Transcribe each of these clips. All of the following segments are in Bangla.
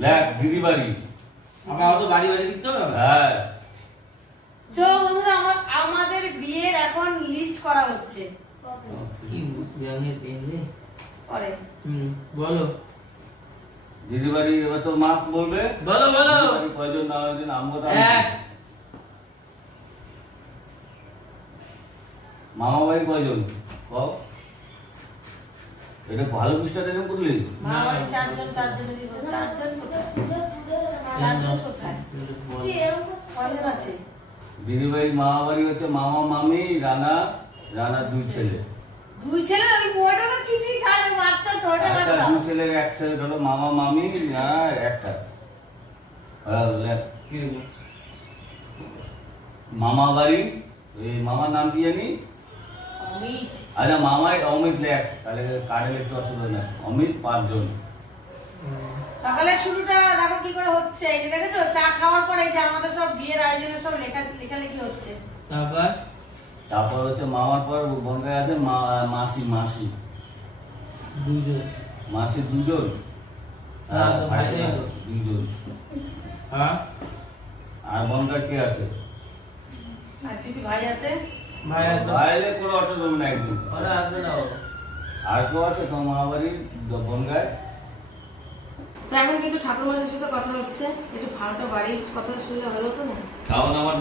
লেখ দিদি বাড়ি। আমার তো বাড়ি বাড়ি লিখতে হবে। হ্যাঁ বন্ধুরা আমাদের বিয়ের এখন লিস্ট করা হচ্ছে। কি জানিয়ে পেন রে পরে বলো দিদি বাড়ি। এবার তো মা বলবে। বলো বলো কয়জন না হয়েছে আমরা এক। মামা ভাই কয়জন কও? এটা ভালো পৃষ্ঠা এরকম করলি? মা বাড়ি চারজন কোথায়? চারজন কোথায়? কয়জন আছে? দিদি ভাই মামা বাড়ি হচ্ছে মামা মামি রানা দুই ছেলে। দুই ছেলে? ওই বড়টা তো কিছুই খায় না, বাচ্চা ছোট আচ্ছা বাচ্চা। দুই ছেলের এক ছেলে ধরো মামা মামি একটা। মামা বাড়ি এই মামার নাম কি জানি? অমিত। আচ্ছা মামাই অমিত লেখ, তাহলে কার্ডে লিখতে অসুবিধা নেই। অমিত 5 জন। সকালে শুরুটা দেখো কি করে হচ্ছে। এই যে দেখেছো চা খাওয়ার পরে যে আমাদের সব বিয়ের আয়োজনে সব লেখালেখি হচ্ছে। তারপর হচ্ছে মামার পর বঙ্গায় আছে মাসি 2 জন। মাসি 2 জন। হ্যাঁ, তো ভাই নেই তো। 2 জন। হ্যাঁ আর বঙ্গায় কে আছে? আর যদি ভাই আছে? ভাই আছে। ভাইলে কোনো অসুবিধা নেই একদিন। ওরা আসবে না ও। আর কেউ আছে তোমার মামা বাড়ির বঙ্গায়? তো এখন কিন্তু ঠাকুরমার সাথে কথা হচ্ছে, একটু ভাড়াটা বাড়ির কথা শুনলে ভালো হতো না? খাওয়ান আমার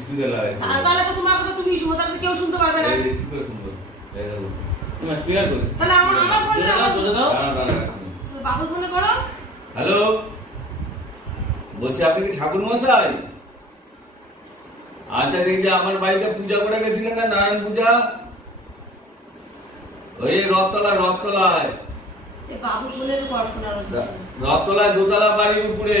স্পিকার লাগাই। তাহলে তো তোমার কথা তুমি শুনবো, তাহলে কেউ শুনতে পারবে না। কি করে শুনবো? তোমার স্পিকার কই? তাহলে আমার ফোনে চলে দাও। বাবুর ফোনে করো। হ্যালো, বলছি আপনি কি ঠাকুর মশাই? আচ্ছা এই যে আমার বাড়িতে পূজা করে গেছিলেন না, নারায়ণ পূজা, ওই রথতলায় এই বাবুর ফোনে একটু পড়াশোনা হচ্ছে। রথতলায় 2তলা বাড়ির উপরে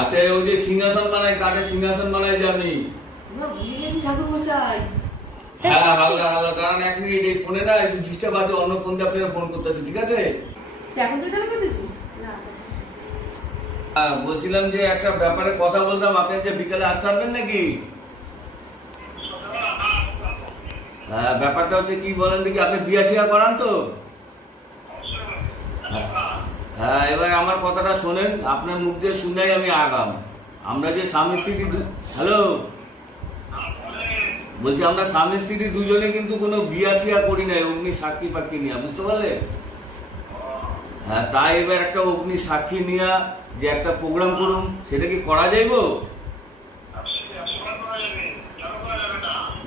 আছে। ওই যে সিংহাসন বানায়, কাঠের সিংহাসন বানায় যে আমি। ভুলে গেছি ঠাকুর মশাই। হ্যাঁ হালকা কারণ 1 মিনিট এই ফোনে না একটু ডিস্টার্ব আছে, অন্য ফোন দিয়ে আপনারা ফোন করতেছি, ঠিক আছে? এখন তুই তাহলে করতেছিস না? বলছিলাম যে একটা ব্যাপারে কথা বলতাম, আপনি যে বিকালে আসতে পারবেন নাকি? ব্যাপারটা হচ্ছে কি বলেন দেখি, আপনি বিয়া ঠিয়া করান তো? হ্যাঁ, এবার আমার কথাটা শোনেন, আপনার মুখ দিয়ে শুনলেই আমি আগাম। আমরা যে স্বামী স্ত্রী, হ্যালো বলছি, আমরা স্বামী স্ত্রী দুজনে কিন্তু কোনো বিয়া ঠিয়া করি নাই, অগ্নি সাক্ষী পাক্ষী নিয়ে, বুঝতে পারলে? হ্যাঁ, তাই এবার একটা অগ্নি সাক্ষী নিয়ে যে একটা প্রোগ্রাম করুন, সেটা কি করা যাইব?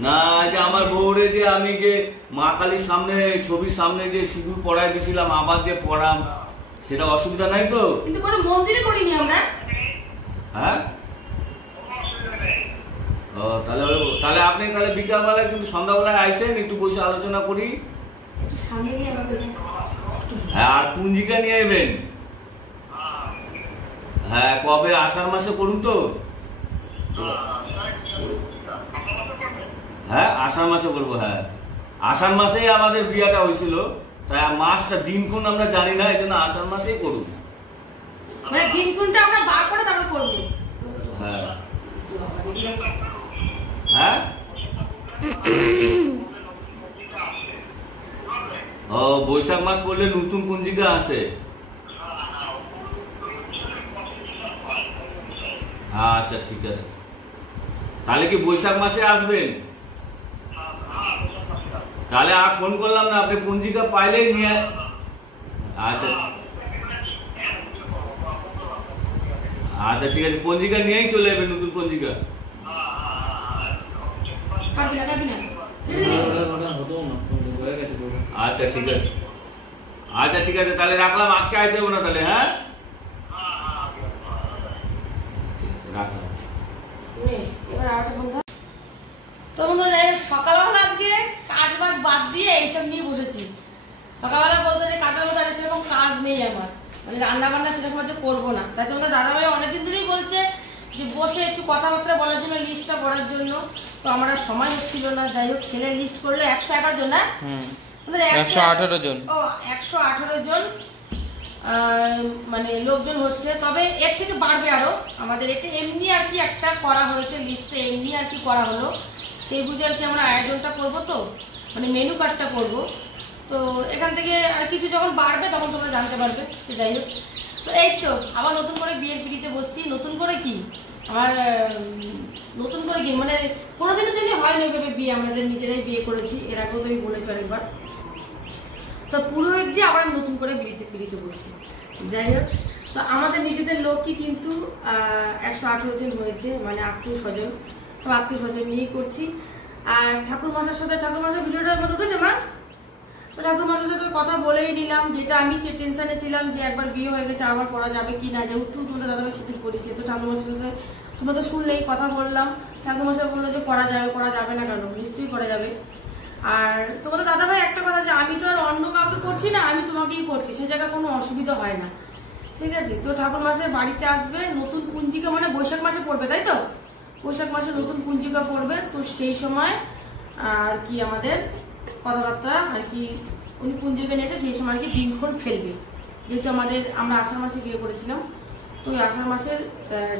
না, যে আমার বউরে যে আমি যে মা কালীর সামনে ছবির সামনে যে সিঁদুর পড়াই দিছিলাম, আবার যে পড়াম, সেটা অসুবিধা নাই তো? কিন্তু কোনো মন্দিরে করিনি আমরা। হ্যাঁ, ও তাহলে আপনি তাহলে বিকালবেলায় কিন্তু সন্ধ্যাবেলায় আইসেন, একটু বসে আলোচনা করি। সামনে নিয়ে আমরা হ্যাঁ, আর পুঞ্জিকা নিয়ে এবেন। হ্যাঁ, কবে? আষাঢ় মাসে করুন তো? হ্যাঁ, আষাঢ় মাসে করবো। হ্যাঁ, আষাঢ় মাসেই আমাদের বিয়াটা হয়েছিল, তাই মাসটা দিনক্ষণ আমরা জানি না, এই জন্য আষাঢ় মাসেই করুন। মানে দিনক্ষণটা আমরা বার করে তারপর করবো। হ্যাঁ হ্যাঁ, ও বৈশাখ মাস পড়লে নতুন পঞ্জিকা আসে। আচ্ছা ঠিক আছে, তাহলে কি বৈশাখ মাসে আসবেন? তাহলে আর ফোন করলাম না, আপনি পঞ্জিকা পাইলেই নিয়ে। আচ্ছা আচ্ছা ঠিক আছে, পঞ্জিকা নিয়েই চলে যাবেন, নতুন পঞ্জিকা। আচ্ছা ঠিক আছে, আচ্ছা ঠিক আছে, তাহলে রাখলাম, আজকে আইতে হবে না তাহলে। হ্যাঁ রাখলাম। তো সকালবেলা আজকে কাজ বাদ দিয়ে এইসব নিয়ে বসেছি। সকালবেলা বলতে যে কাজের মধ্যে সেরকম কাজ নেই আমার, মানে রান্না বান্না সেরকম হচ্ছে করবো না। তাই তোমাদের দাদাভাই অনেকদিন ধরেই বলছে যে বসে একটু কথাবার্তা বলার জন্য, লিস্টটা করার জন্য। তো আমার আর সময় হচ্ছিল না। যাই হোক, ছেলে লিস্ট করলো 111 জন। না 118 জন। ও 118 জন মানে লোকজন হচ্ছে। তবে এর থেকে বাড়বে আরো। আমাদের এটা এমনি আর কি একটা করা হয়েছে, লিস্টে এমনি আর কি করা হলো, সেই বুঝে আর কি আমরা আয়োজনটা করবো। তো মানে মেনু কার্ডটা করবো। তো এখান থেকে থেকে আর কিছু যখন বাড়বে তখন তোমরা জানতে পারবে। যাই হোক, তো এই তো আবার নতুন করে বিয়ের পিড়িতে বসছি। নতুন করে কি আমার নতুন করে কি মানে কোনোদিনের জন্য হয়নি ভেবে বিয়ে, আমাদের নিজেরাই বিয়ে করেছি, এর আগেও তো আমি বলেছি অনেকবার। তো পুরোহিত দিয়ে আবার আমি নতুন করে পিড়িতে বসছি। যাই হোক, তো আমাদের নিজেদের লোকই কিন্তু 118 জন হয়েছে, মানে আত্মীয় স্বজন, তো আত্মীয় স্বজন নিয়েই করছি। আর ঠাকুর মশার সাথে, ঠাকুর মশার ভিডিওটার মতো উঠেছে মা, তো ঠাকুর মশার সাথে কথা বলেই নিলাম, যেটা আমি টেনশনে ছিলাম যে একবার বিয়ে হয়ে গেছে আবার করা যাবে কি না, যেহেতু তোমরা দাদাকে শিখে করেছে। তো ঠাকুর মশার সাথে তোমরা তো শুনলেই কথা বললাম, ঠাকুর মশাই বললো যে করা যাবে না কেন, নিশ্চয়ই করা যাবে। আর তোমাদের দাদা ভাই একটা কথা, যে আমি তো আর অন্য কাউকে করছি না, আমি তোমাকেই করছি, সে জায়গায় কোনো অসুবিধা হয় না, ঠিক আছে। তো ঠাকুর মাসের বাড়িতে আসবে, নতুন পুঞ্জিকা মানে বৈশাখ মাসে পড়বে, তাই তো বৈশাখ মাসে নতুন পুঞ্জিকা পড়বে। তো সেই সময় আর কি আমাদের কথাবার্তা আর কি, উনি পুঞ্জিকা নিয়েছে, সেই সময় আর কি দিনক্ষণ ফেলবে, যেহেতু আমরা আষাঢ় মাসে বিয়ে করেছিলাম। তো ওই আষাঢ় মাসের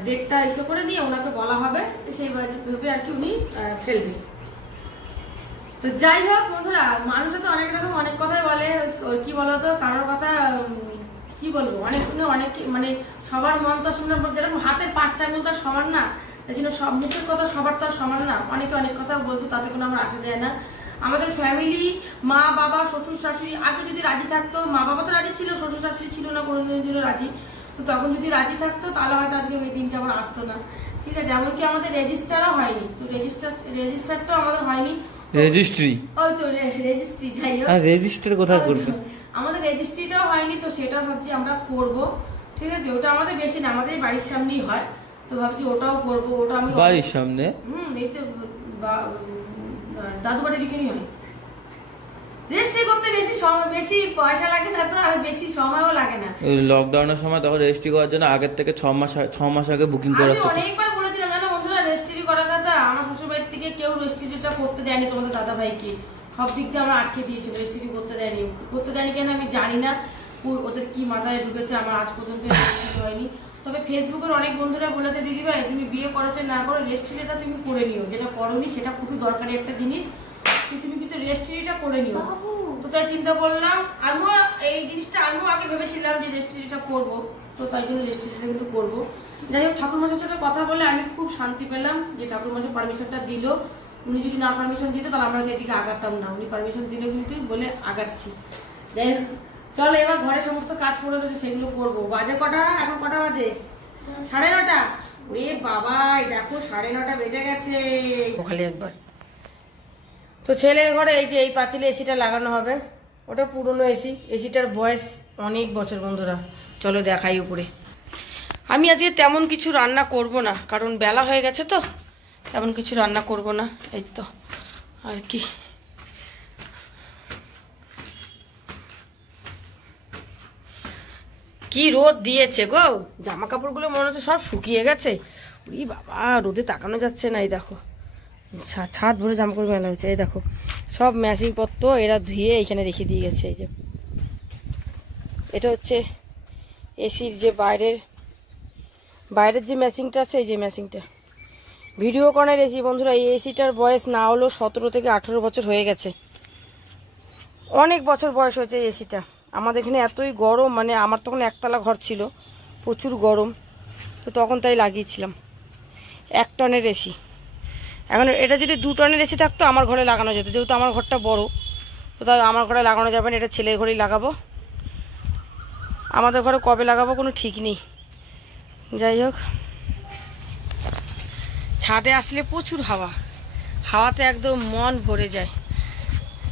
ডেটটা এসে করে দিয়ে ওনাকে বলা হবে, সেই ভেবে আর কি উনি ফেলবে। তো যাই হোক বন্ধুরা, মানুষ তো অনেক রকম অনেক কথাই বলে, কি বলতো, কারোর কথা কি বলবো, অনেক মানে সবার মন তো শুনে, যেরকম হাতের 5টা আঙুল তো সমান না, তাই জন্য সব মুখের কথা সবার তো সমান না, অনেকে অনেক কথা বলছে, তাতে কোনো আমার আসা যায় না। আমাদের ফ্যামিলি, মা বাবা শ্বশুর শাশুড়ি আগে যদি রাজি থাকতো, মা বাবা তো রাজি ছিল, শ্বশুর শাশুড়ি ছিল না কোনোদিনের জন্য রাজি, তো তখন যদি রাজি থাকতো তাহলে হয়তো আজকে এই দিনটা আমার আসতো না, ঠিক আছে। এমনকি আমাদের রেজিস্টারও হয়নি, তো রেজিস্টারটাও আমাদের হয়নি, রেজিস্ট্রি, ওই তো রেজিস্ট্রি। যাই হোক, রেজিস্টার কোথায় করবে, আমাদের রেজিস্ট্রিটাও হয়নি, তো সেটা ভাবছি আমরা করব, ঠিক আছে। ওটা আমাদের বেশি না, আমাদের বাড়ির সামনেই হয়, তো ভাবছি ওটাও করবো। ওটা আমি বাড়ির সামনে, এই তো দাদু বাড়ির এখানেই হয়। রেজিস্ট্রি করতে বেশি পয়সা লাগে না, তো আর বেশি সময়ও লাগে না। লকডাউনের সময় তখন রেজিস্ট্রি করার জন্য আগের থেকে 6 মাস আগে বুকিং করে রাখতে। আমি অনেকবার বলেছিলাম জানো বন্ধুরা, রেজিস্ট্রি করার কথা, আমার শ্বশুর বাড়ি থেকে কেউ রেজিস্ট্রিটা করতে দেয়নি, তোমাদের দাদা ভাইকে সব দিক দিয়ে আমরা আটকে দিয়েছিল, রেজিস্ট্রি করতে দেয়নি কেন আমি জানি না, ওদের কি মাথায় ঢুকেছে, আমার আজ পর্যন্ত রেজিস্ট্রি হয়নি। তবে ফেসবুকের অনেক বন্ধুরা বলেছে, দিদি ভাই তুমি বিয়ে করেছো না করো, রেজিস্ট্রিটা তুমি করে নিও, যেটা করোনি সেটা খুবই দরকারি একটা জিনিস, তুমি কিন্তু রেজিস্ট্রিটা করে নিও। তো তাই চিন্তা করলাম, আমিও এই জিনিসটা আমিও আগে ভেবেছিলাম যে রেজিস্ট্রিটা করবো, তো তাই জন্য রেজিস্ট্রিটা কিন্তু করবো। যাই হোক, ঠাকুর মশাইয়ের সাথে কথা বলে আমি খুব শান্তি পেলাম যে ঠাকুর মশাই পারমিশনটা দিল। উনি যদি না পারমিশন দিত তাহলে আমরা এদিকে আগাতাম না, উনি পারমিশন দিল কিন্তু বলে আগাচ্ছি। যাই হোক, চলো এবার ঘরে সমস্ত কাজ পড়ে রয়েছে, সেগুলো করবো। বাজে কটা এখন, কটা বাজে? 9:30। ওরে বাবা, দেখো 9:30 বেজে গেছে। খালি একবার তো ছেলের ঘরে এই যে এই পাঁচিলে এসিটা লাগানো হবে, ওটা পুরনো এসি, এসিটার বয়স অনেক বছর বন্ধুরা। চলো দেখাই উপরে। আমি আজকে তেমন কিছু রান্না করব না, কারণ বেলা হয়ে গেছে, তো তেমন কিছু রান্না করব না, এই তো আর কি। কি রোদ দিয়েছে গো, জামা কাপড়গুলো মনে হচ্ছে সব শুকিয়ে গেছে। ওই বাবা, রোদে তাকানো যাচ্ছে না। এই দেখো ছাদ ভরে জামা কাপড় মেলা হয়েছে, এই দেখো সব ম্যাচিং পত্র এরা ধুয়ে এখানে রেখে দিয়ে গেছে। এই যে এটা হচ্ছে এসির যে বাইরের যে ম্যাচিংটা আছে, এই যে ম্যাচিংটা ভিডিও কনের এসি বন্ধুরা। এই এসিটার বয়স না হলো 17 থেকে 18 বছর হয়ে গেছে, অনেক বছর বয়স হয়েছে এই এসিটা। আমাদের এখানে এতই গরম, মানে আমার তখন একতলা ঘর ছিল, প্রচুর গরম, তো তখন তাই লাগিয়েছিলাম। 1 টনের এসি। এখন এটা যদি 2 টনের এসি থাকতো আমার ঘরে লাগানো যেত, যেহেতু আমার ঘরটা বড়, তো তাই আমার ঘরে লাগানো যাবে না, এটা ছেলের ঘরেই লাগাবো। আমাদের ঘরে কবে লাগাবো কোনো ঠিক নেই। যাই হোক, ছাদে আসলে প্রচুর হাওয়াতে একদম মন ভরে যায়।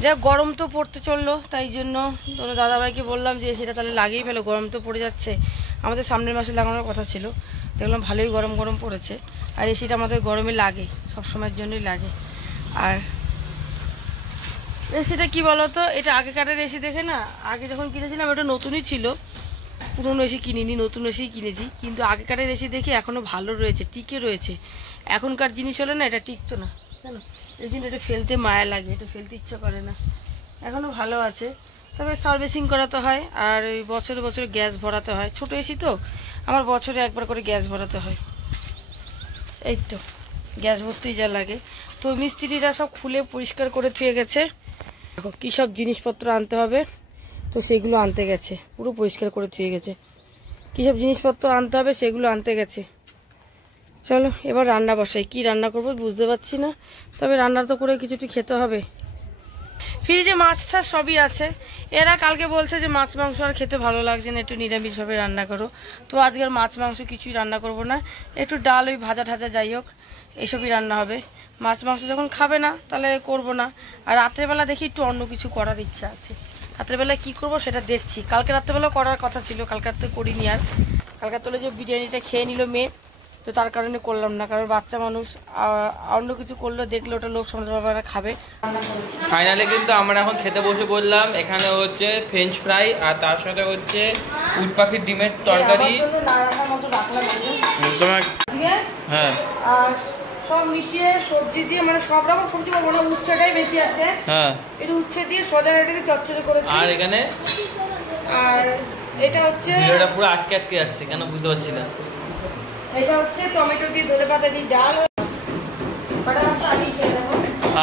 যাই হোক, গরম তো পড়তে চললো, তাই জন্য তোর দাদাভাইকে বললাম যে সেটা তাহলে লাগিয়ে ফেলো, গরম তো পড়ে যাচ্ছে। আমাদের সামনের মাসে লাগানোর কথা ছিল, দেখলাম ভালোই গরম পড়েছে। আর এসিটা আমাদের গরমে লাগে, সবসময়ের জন্যই লাগে। আর এসিটা কি বলতো, এটা আগেকারের এসি দেখে না, আগে যখন কিনেছিলাম ওটা নতুনই ছিল, পুরনো এসি কিনিনি, নতুন এসি কিনেছি। কিন্তু আগেকারের এসি দেখে এখনো ভালো রয়েছে, টিকে রয়েছে। এখনকার জিনিস হলে না এটা টিকতো না, জানো, এই জন্য এটা ফেলতে মায়া লাগে, এটা ফেলতে ইচ্ছা করে না। এখনো ভালো আছে, তবে সার্ভিসিং করাতে হয়, আর বছরে বছরে গ্যাস ভরাতে হয়। ছোট এসি তো, আমার বছরে একবার করে গ্যাস ভরাতে হয়। এই তো গ্যাস ভরতেই যা লাগে। তো মিস্ত্রিরা সব খুলে পরিষ্কার করে থুয়ে গেছে। দেখো কী সব জিনিসপত্র আনতে হবে, তো সেগুলো আনতে গেছে, পুরো পরিষ্কার করে ধুয়ে গেছে। কী সব জিনিসপত্র আনতে হবে সেগুলো আনতে গেছে। চলো এবার রান্না বসাই, কি রান্না করবো বুঝতে পারছি না, তবে রান্না তো করে কিছুটি খেতে হবে। ফ্রিজে মাছ টাছ সবই আছে। এরা কালকে বলছে যে মাছ মাংস আর খেতে ভালো লাগছে না, একটু নিরামিষভাবে রান্না করো। তো আজকে আর মাছ মাংস কিছুই রান্না করব না, একটু ডাল ওই ভাজা ঠাজা যাই হোক এইসবই রান্না হবে। মাছ মাংস যখন খাবে না তাহলে করব না। আর রাত্রেবেলা দেখি একটু অন্য কিছু করার ইচ্ছা আছে, রাত্রেবেলা কি করব সেটা দেখছি। কালকে রাত্রেবেলা করার কথা ছিল, কালকে রাত্রে করিনি। আর কালকে তোলে যে বিরিয়ানিটা খেয়ে নিল মেয়ে, তো তার কারণে করলাম না, কারণ বাচ্চা মানুষ অন্য কিছু করলে দেখলে ওটা লোক সামনে খাবে। ফাইনালি কিন্তু আমরা এখন খেতে বসে বললাম। এখানে হচ্ছে ফ্রেঞ্চ ফ্রাই আর তার সাথে হচ্ছে উট পাখির ডিমের তরকারি। তোমার হ্যাঁ আর সব মিশিয়ে সবজি দিয়ে, মানে সব রকম সবজি, মনে হয় উচ্ছেটাই বেশি আছে। হ্যাঁ, এটা উচ্ছে দিয়ে সোজাটাকে চচ্চড়ি করেছি। আর এখানে আর এটা হচ্ছে ভিডিওটা পুরো আটকে আটকে যাচ্ছে, কেন বুঝতে পারছি না। এটা হচ্ছে টমেটো দিয়ে ধনেপাতা দিয়ে ডাল। আমি খেয়ে নেবো।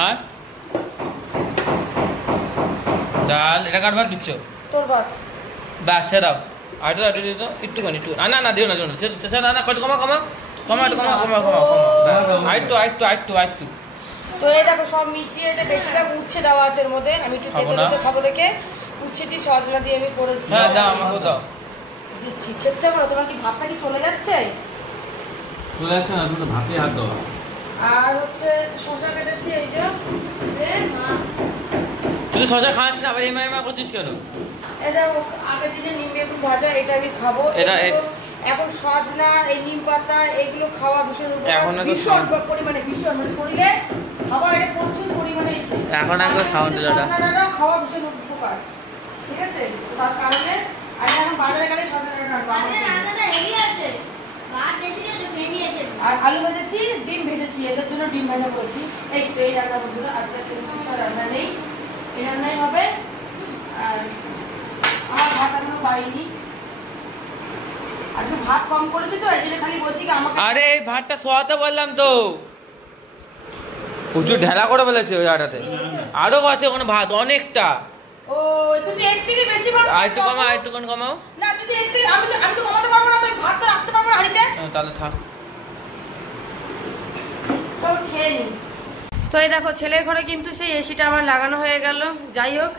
আর ডাল, এটা কার ভাত দিচ্ছ? তোর ভাত। ব্যাস সেরাও। আর একটু দিত একটুখানি, একটু না না দিও না দিও না, সেটা না, কত কমা কমা কমা একটু কমা কমা কমা কমা আরেকটু আরেকটু আরেকটু আরেকটু। তো এই দেখো সব মিশিয়ে, এটা বেশিরভাগ উচ্ছে দেওয়া আছে এর মধ্যে। আমি একটু তেতো তেতো খাবো দেখে উচ্ছে দিয়ে সজনা দিয়ে আমি করেছি। হ্যাঁ দাও, আমাকে দাও। দিচ্ছি, খেতে পারো। তোমার কি ভাতটা কি চলে যাচ্ছে? চলে যাচ্ছে না, তুমি তো ভাতে হাত দাও। আর হচ্ছে শসা কেটেছি, এই যে তুই শসা খাস না, আবার এমা করছিস কেন? এটা আগের দিনে নিম বেগুন ভাজা, এটা আমি খাবো। এখন সজনা, এই নিম পাতা, এগুলো খাওয়া ভীষণ ভীষণ পরিমাণে, ভীষণ মানে শরীরে খাওয়া, এটা প্রচুর পরিমাণে এখন সজনাটাও খাওয়া ভীষণ উপকার, ঠিক আছে? তার কারণে আমি এখন বাজারে গেলে সজনাটা আর আলু ভেজেছি, ডিম ভেজেছি, এদের জন্য ডিম ভাজা করেছি। এই তো এই রান্না বন্ধুরা, আজকে সেরকম রান্না নেই, এই রান্নাই হবে। আর আমার ভাত এখনো পাইনি, আজকে ভাত কম করেছি তো, এই জন্য খালি বলছি কি আমাকে। আরে এই ভাতটা শোয়াতে বললাম তো, প্রচুর ঢেলা করে ফেলেছে ওই আটাতে। আরো আছে ওখানে ভাত অনেকটা। ও তুই এর থেকে বেশি ভাত আর একটু কমাও, আর একটু কমাও না। তুই এর থেকে আমি তো কমাতে পারবো না, তুই ভাত তো রাখতে পারবো না হাঁড়িতে। তাহলে থাক, চল খেয়ে নি। তো এই দেখো ছেলের ঘরে কিন্তু সেই এসিটা আমার লাগানো হয়ে গেল। যাই হোক,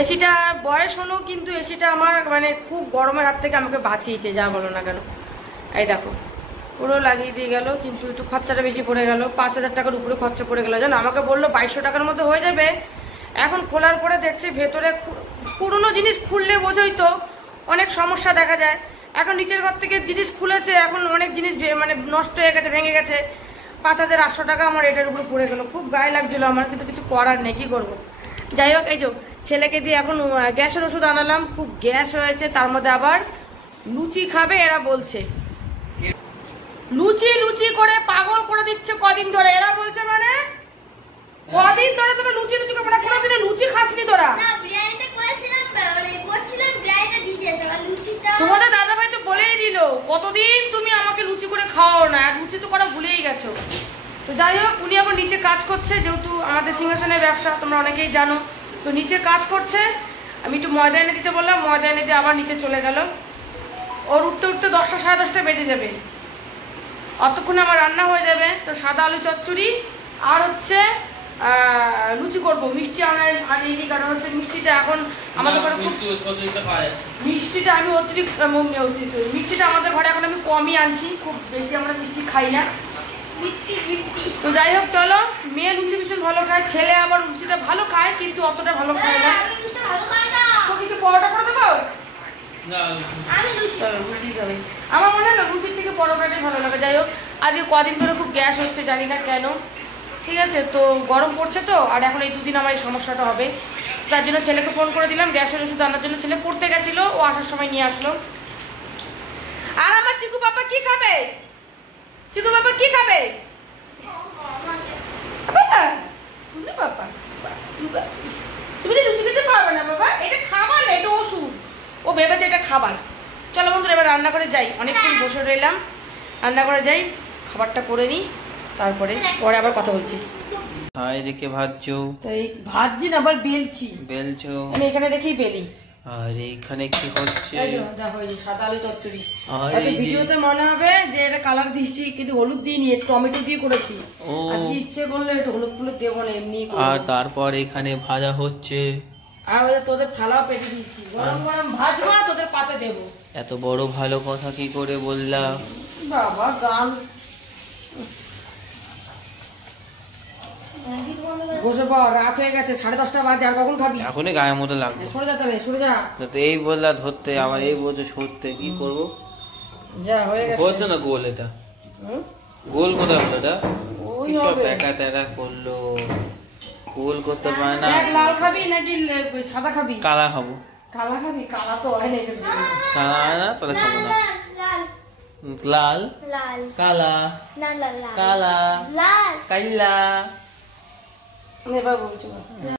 এসিটা বয়স হলো কিন্তু এসিটা আমার মানে খুব গরমের হাত থেকে আমাকে বাঁচিয়েছে, যা বলো না কেন। এই দেখো পুরো লাগিয়ে দিয়ে গেল, কিন্তু একটু খরচাটা বেশি পড়ে গেল, 5,000 টাকার উপরে খরচা পড়ে গেল। জানো আমাকে বললো 2200 টাকার মধ্যে হয়ে যাবে। এখন খোলার পরে দেখছি ভেতরে পুরনো জিনিস খুললে বোঝোই তো অনেক সমস্যা দেখা যায়। এখন নিচের ঘর থেকে জিনিস খুলেছে, এখন অনেক জিনিস মানে নষ্ট হয়ে গেছে, ভেঙে গেছে। 5,800 টাকা আমার এটার উপরে পড়ে গেল। খুব গায়ে লাগছিল আমার, কিন্তু কিছু করার নেই, কি করবো। যাই হোক, এই যে ছেলেকে দিয়ে এখন গ্যাসের ওষুধ আনালাম, খুব গ্যাস হয়েছে। তার মধ্যে আবার লুচি খাবে, এরা বলছে লুচি লুচি করে পাগল করে দিচ্ছে কদিন ধরে। এরা বলছে মানে কদিন ধরে তোরা লুচি লুচি করে, মানে কোনোদিন লুচি খাসনি তোরা? তোমাদের দাদা ভাই তো বলেই দিল কতদিন তুমি আমাকে লুচি করে খাওয়াও না, আর লুচি তো করা ভুলেই গেছো। তো যাই হোক, উনি আবার নিচে কাজ করছে, যেহেতু আমাদের সিংহাসনের ব্যবসা তোমরা অনেকেই জানো। তো নিচে কাজ করছে, আমি একটু ময়দা এনে দিতে বললাম, ময়দা এনে দিয়ে আবার নিচে চলে গেল। ওর উঠতে উঠতে 10টা সাড়ে 10টা বেজে যাবে, অতক্ষণে আমার রান্না হয়ে যাবে। তো সাদা আলু চচ্চড়ি আর হচ্ছে লুচি করবো। মিষ্টি আনিয়ে দিই, কারণ হচ্ছে মিষ্টিটা এখন আমাদের ঘরে খুব, মিষ্টিটা আমি অতিরিক্ত মিষ্টিটা আমাদের ঘরে এখন আমি কমই আনছি, খুব বেশি আমরা মিষ্টি খাই না। তো যাই হোক চলো, মেয়ে লুচি ভীষণ ভালো খায়, ছেলে আবার লুচিটা ভালো খায় কিন্তু অতটা ভালো খায় না। তো পরোটা করে দেবো, আমার মনে হয় না লুচির থেকে পরোটাটাই ভালো লাগে। যাই হোক, আজকে কদিন ধরে খুব গ্যাস হচ্ছে, জানি না কেন, ঠিক আছে? তো গরম পড়ছে তো, আর এখন এই 2 দিন আমার এই সমস্যাটা হবে। তার জন্য ছেলেকে ফোন করে দিলাম গ্যাসের ওষুধ আনার জন্য। ছেলে পড়তে গেছিল, ও আসার সময় নিয়ে আসলো। আর আমার চিকু পাপা কি খাবে? চিকু পাপা কি খাবে? বাবা তুমি তো লুচি খেতে পারবে না বাবা, এটা খাবার না, এটা ওষুধ। ও ভেবেছে এটা খাবার। চলো বন্ধুরা এবার রান্না করে যাই, অনেকক্ষণ বসে রইলাম, রান্না করে যাই, খাবারটা করে নিই, তারপরে পরে আবার কথা বলছি। এদিকে ভাজছো? তাই ভাজছি না, আবার বেলছি। বেলছো? আমি এখানে রেখেই বেলি। আর এইখানে কি হচ্ছে? এই যে দেখো এই যে সাদা আলু চচ্চড়ি। আর আজকে এই যে- ভিডিওতে মনে হবে যে এটা কালার দিয়েছি কিন্তু হলুদ দিইনি, টমেটো দিয়ে করেছি। ও। আজকে ইচ্ছে করলে একটু হলুদ ফুলুদ দেবো না, এমনি আর তারপর এখানে ভাজা হচ্ছে। আর ওই যে তোদের থালাও পেটে দিয়েছি, গরম গরম ভাজবো আর তোদের পাতে দেবো। এত বড় ভালো কথা কি করে বললা? বাবা গান বসে পড়, রাত হয়ে গেছে, 10:30 বাজে, আর কখন খাবি? এখনই গায়ের মতো লাগবে। সরে যা তাহলে, সরে যা। তো এই বললা ধরতে, আবার এই বলছে সরতে, কি করবো? যা হয়ে গেছে। হচ্ছে না গোল এটা। হুম? গোল কোথায় হলো এটা? ওই কিসব হবে। একা তেরা করলো, গোল করতে পারে না। দেখ, লাল খাবি নাকি সাদা খাবি? কালা খাবো। কালা খাবি? কালা তো হয় না এসব জিনিস। কালা হয় না, তাহলে খাবো না। লাল লাল, লাল কালা, না লাল লাল কালা, লাল কাইলা। নে বাবু, চলো।